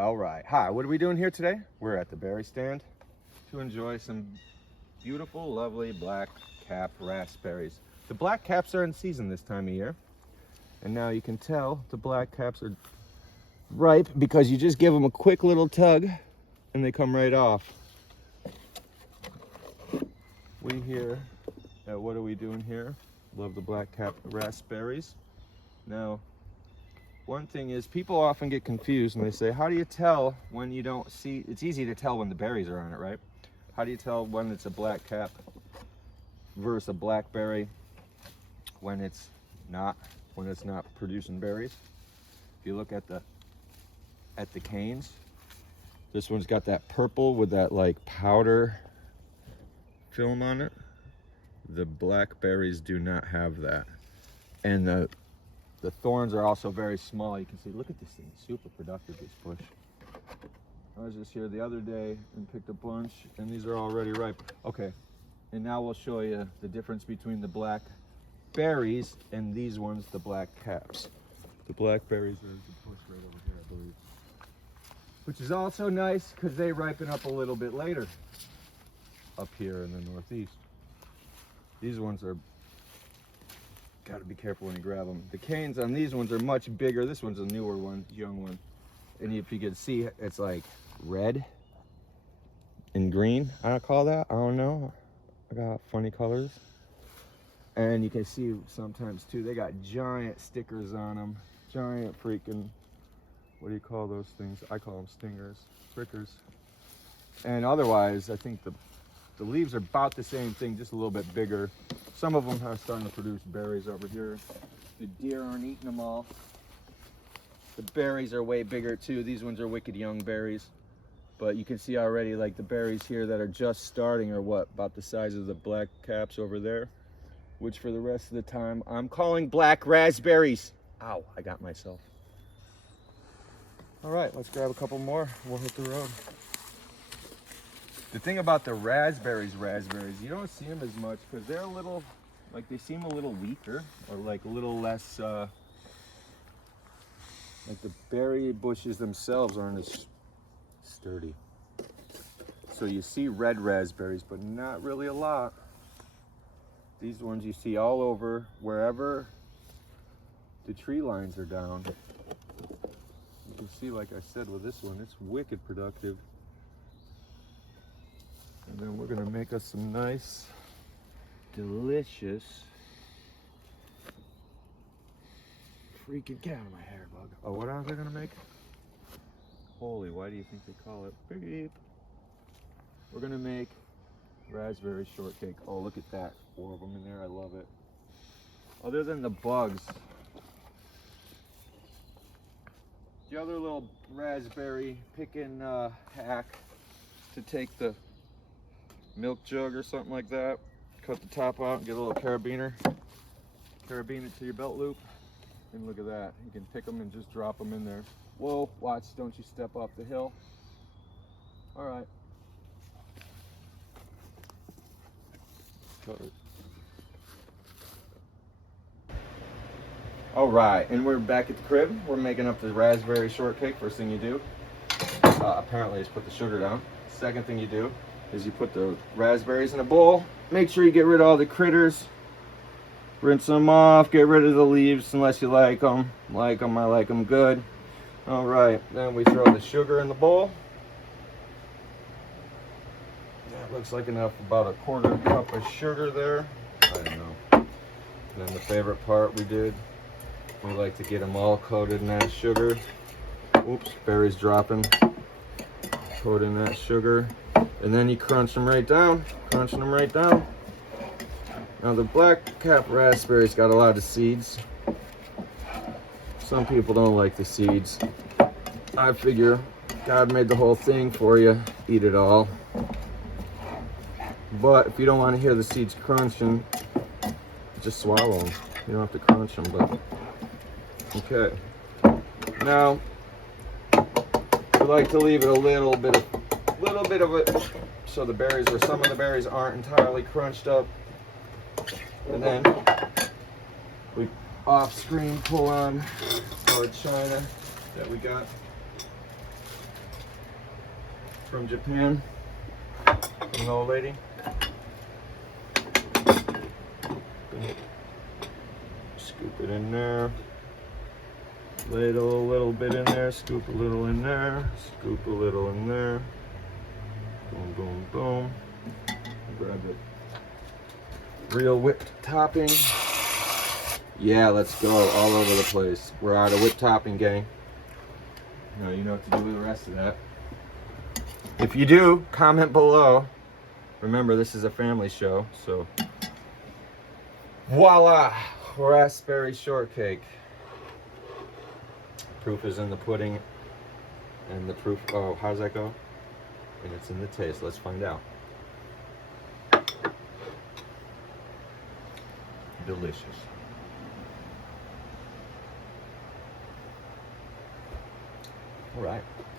All right. Hi, what are we doing here today? We're at the berry stand to enjoy some beautiful, lovely black cap raspberries. The black caps are in season this time of year. And now you can tell the black caps are ripe because you just give them a quick little tug and they come right off. We here at What Are We Doing Here love the black cap raspberries. Now, one thing is, people often get confused and they say, how do you tell when you don't see, it's easy to tell when the berries are on it, right? How do you tell when it's a black cap versus a blackberry when it's not producing berries? If you look at the canes, this one's got that purple with that like powder film on it. The blackberries do not have that. And the thorns are also very small. You can see, look at this thing, super productive, this bush. I was just here the other day and picked a bunch, and these are already ripe. Okay, and now we'll show you the difference between the black berries and these ones, the black caps. The blackberries are the bush right over here, I believe. Which is also nice because they ripen up a little bit later up here in the northeast. These ones are, gotta be careful when you grab them. The canes on these ones are much bigger. This one's a newer one, young one. And if you can see, it's like red and green, I call that. I don't know. I got funny colors. And you can see sometimes too, they got giant stickers on them. Giant freaking, what do you call those things? I call them stingers, prickers. And otherwise, I think the leaves are about the same thing, just a little bit bigger. Some of them are starting to produce berries over here. The deer aren't eating them all. The berries are way bigger too. These ones are wicked young berries. But you can see already, like the berries here that are just starting are what, about the size of the black caps over there, which for the rest of the time, I'm calling black raspberries. Ow, I got myself. All right, let's grab a couple more. We'll hit the road. The thing about the raspberries, you don't see them as much because they're a little, like they seem a little weaker or like a little less, like the berry bushes themselves aren't as sturdy. So you see red raspberries, but not really a lot. These ones you see all over, wherever the tree lines are down. You can see, like I said, with this one, it's wicked productive. And then we're gonna make us some nice, delicious, freaking get out of my hair, bug. Oh, what are they gonna make? Holy, why do you think they call it beep? We're gonna make raspberry shortcake. Oh, look at that, 4 of them in there, I love it. Other than the bugs, the other little raspberry picking hack to take the milk jug or something like that, cut the top out and get a little carabiner, carabine it to your belt loop, and look at that. You can pick them and just drop them in there. Whoa, watch, don't you step off the hill. All right. Cut it. All right, and we're back at the crib. We're making up the raspberry shortcake. First thing you do, apparently, is put the sugar down. Second thing you do is you put the raspberries in a bowl. Make sure you get rid of all the critters. Rinse them off, get rid of the leaves unless you like them. I like them good. All right, then we throw the sugar in the bowl. That looks like enough, about a 1/4 cup of sugar there. I don't know. And then the favorite part we like to get them all coated in that sugar. Oops, berries dropping. Coat in that sugar. And then you crunch them right down, crunching them right down. Now the black cap raspberries got a lot of seeds. Some people don't like the seeds. I figure God made the whole thing for you, eat it all. But if you don't want to hear the seeds crunching, just swallow them. You don't have to crunch them, but okay. Now, we like to leave it a little bit of it, so the berries, or some of the berries, aren't entirely crunched up. And then we off screen pull on our china that we got. from Japan. An old lady. Scoop it in there. Little bit in there. Scoop a little in there. Scoop a little in there. Boom, boom, boom. Grab the real whipped topping. Yeah, let's go all over the place. We're out of whipped topping, gang. Now you know what to do with the rest of that. If you do, comment below. Remember, this is a family show, so voila, raspberry shortcake. Proof is in the pudding, and the proof, oh, how's that go? And it's in the taste. Let's find out. Delicious. All right.